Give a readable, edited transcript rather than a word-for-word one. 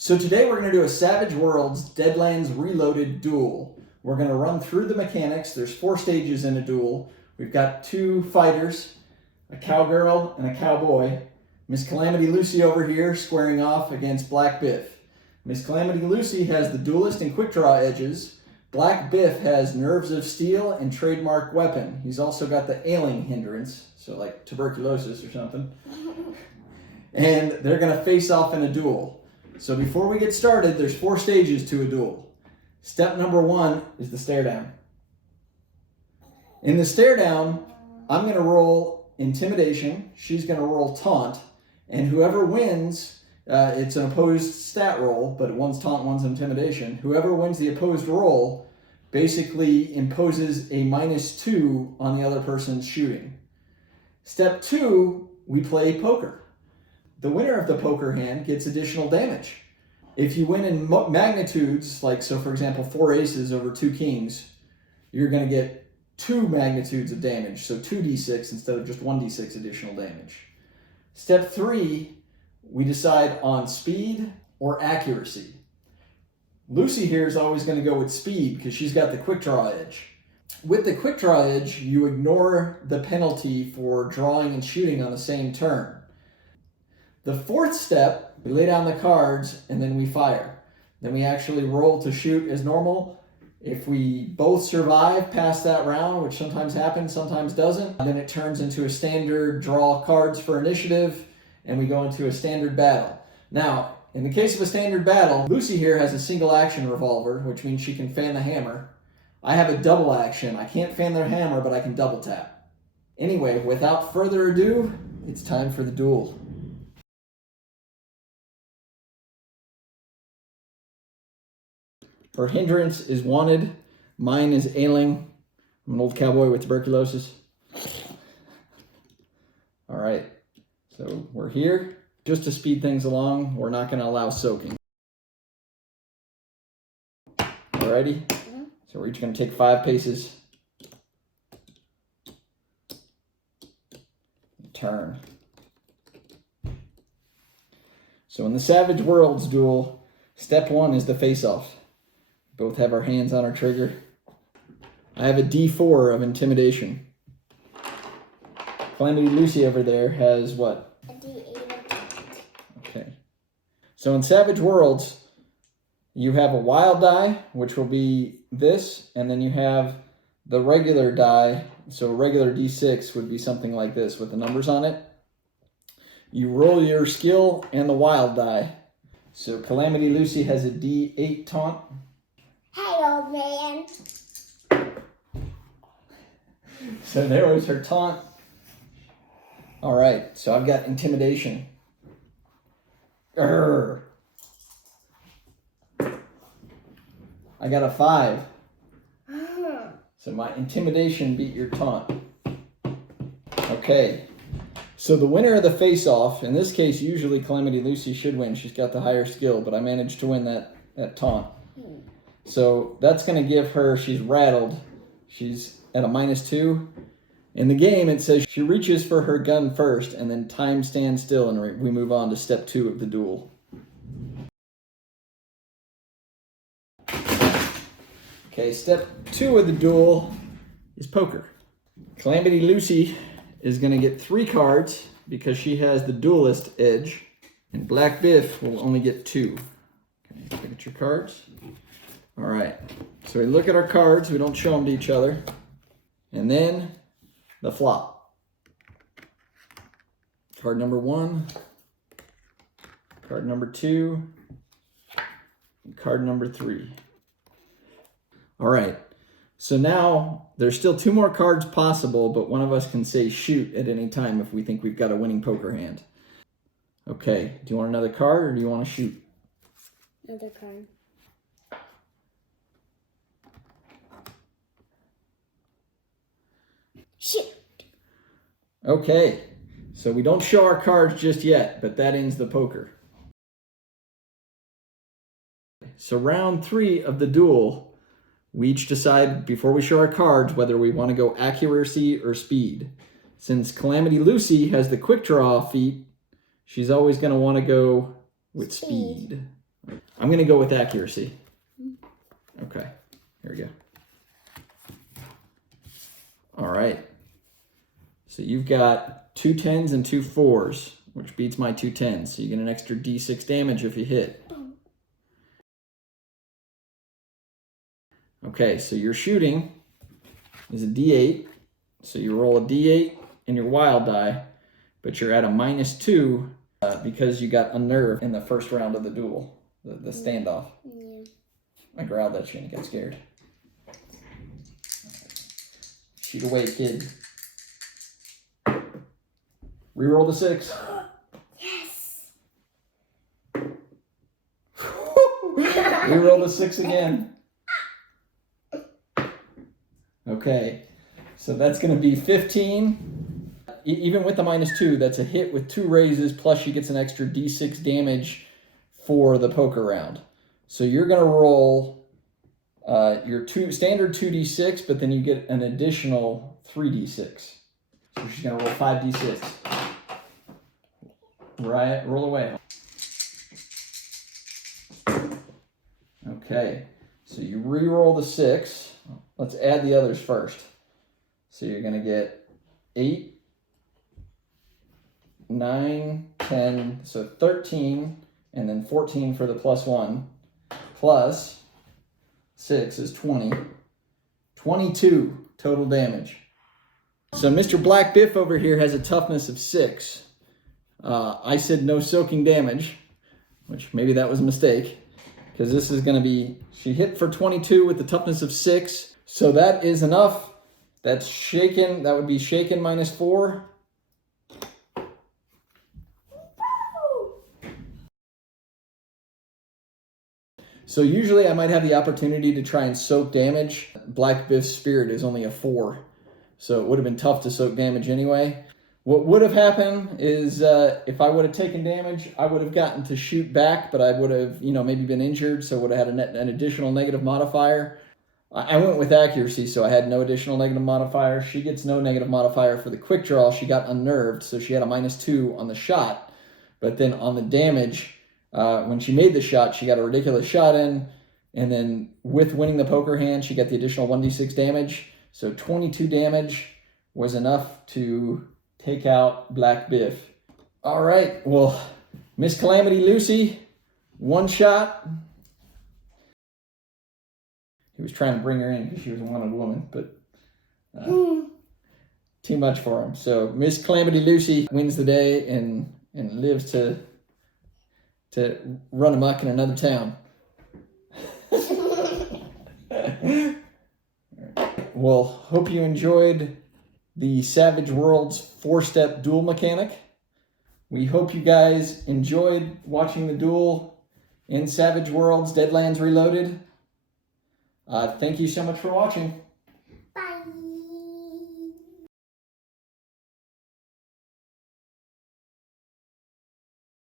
So today we're going to do a Savage Worlds Deadlands Reloaded duel. We're going to run through the mechanics. There's 4 stages in a duel. We've got 2 fighters, a cowgirl and a cowboy. Miss Calimity Lucy over here squaring off against Black Biff. Miss Calimity Lucy has the duelist and quick draw edges. Black Biff has nerves of steel and trademark weapon. He's also got the ailing hindrance, so like tuberculosis or something. And they're going to face off in a duel. So before we get started, there's 4 stages to a duel. Step number 1 is the stare down. In the stare down, I'm going to roll intimidation, she's going to roll taunt, and whoever wins, it's an opposed stat roll, but one's taunt, one's intimidation. Whoever wins the opposed roll basically imposes a -2 on the other person's shooting. Step 2, we play poker. The winner of the poker hand gets additional damage. If you win in magnitudes, like so for example 4 aces over 2 kings, you're going to get 2 magnitudes of damage, so 2d6 instead of just 1d6 additional damage. Step 3, we decide on speed or accuracy. Lucy here is always going to go with speed because she's got the quick draw edge. With the quick draw edge, you ignore the penalty for drawing and shooting on the same turn. The 4th step, we lay down the cards and then we fire. Then we actually roll to shoot as normal. If we both survive past that round, which sometimes happens, sometimes doesn't, then it turns into a standard draw cards for initiative and we go into a standard battle. Now, in the case of a standard battle, Lucy here has a single action revolver, which means she can fan the hammer. I have a double action. I can't fan the hammer, but I can double tap. Anyway, without further ado, it's time for the duel. Her hindrance is wanted. Mine is ailing. I'm an old cowboy with tuberculosis. All right, so we're here. Just to speed things along, we're not going to allow soaking. Alrighty? So we're each going to take 5 paces. Turn. So in the Savage Worlds duel, step 1 is the face-off. Both have our hands on our trigger. I have a D4 of intimidation. Calimity Lucy over there has what? A D8 of taunt. Okay. So in Savage Worlds, you have a wild die, which will be this, and then you have the regular die. So a regular D6 would be something like this with the numbers on it. You roll your skill and the wild die. So Calimity Lucy has a D8 taunt. Hey, old man. So there was her taunt. All right, so I've got intimidation. Urgh. I got a 5. So my intimidation beat your taunt. Okay, so the winner of the face-off, in this case, usually Calimity Lucy should win. She's got the higher skill, but I managed to win that taunt. So that's going to give her, she's rattled. She's at a -2. In the game, it says she reaches for her gun first, and then time stands still, and we move on to step 2 of the duel. Okay, step 2 of the duel is poker. Calimity Lucy is going to get 3 cards because she has the duelist edge, and Black Biff will only get 2. Okay, look at your cards. All right, so we look at our cards, we don't show them to each other, and then the flop. Card number 1, card number 2, and card number 3. All right, so now there's still 2 more cards possible, but one of us can say shoot at any time if we think we've got a winning poker hand. Okay, do you want another card or do you want to shoot? Another card. Shoot. Okay, so we don't show our cards just yet, but that ends the poker. So round 3 of the duel, we each decide before we show our cards whether we want to go accuracy or speed. Since Calimity Lucy has the quick draw feat, she's always going to want to go with speed. I'm going to go with accuracy. Okay, here we go. All right. So you've got 2 10s and 2 4s, which beats my 2 10s. So you get an extra D6 damage if you hit. Okay, so your shooting is a D8. So you roll a D8 and your wild die, but you're at a -2 because you got unnerved in the first round of the duel, the standoff. Yeah. I growled at you and you got scared. Shoot away, kid. Reroll the 6. Yes. Reroll the 6 again. Okay, so that's going to be 15. Even with the -2, that's a hit with 2 raises, plus she gets an extra D6 damage for the poker round. So you're going to roll your standard 2d6, but then you get an additional 3d6. So she's going to roll 5d6. Right, roll away. Okay, so you re-roll the 6. Let's add the others first. So you're going to get 8, 9, 10, so 13, and then 14 for the +1, plus 6 is 20. 22 total damage. So Mr. Black Biff over here has a toughness of 6. I said no soaking damage, which maybe that was a mistake, because this is going to be, she hit for 22 with the toughness of 6. So that is enough. That's shaken. That would be shaken -4. So usually I might have the opportunity to try and soak damage. Black Biff's spirit is only a 4. So it would have been tough to soak damage anyway. What would have happened is if I would have taken damage, I would have gotten to shoot back, but I would have, maybe been injured, so would have had an additional negative modifier. I went with accuracy, so I had no additional negative modifier. She gets no negative modifier for the quick draw. She got unnerved, so she had a -2 on the shot. But then on the damage, when she made the shot, she got a ridiculous shot in. And then with winning the poker hand, she got the additional 1d6 damage. So 22 damage was enough to take out Black Biff. All right, well, Miss Calamity Lucy, 1 shot. He was trying to bring her in because she was a wanted woman, but too much for him. So Miss Calamity Lucy wins the day and lives to run amok in another town. Well, hope you enjoyed the Savage Worlds 4-step duel mechanic. We hope you guys enjoyed watching the duel in Savage Worlds Deadlands Reloaded. Thank you so much for watching.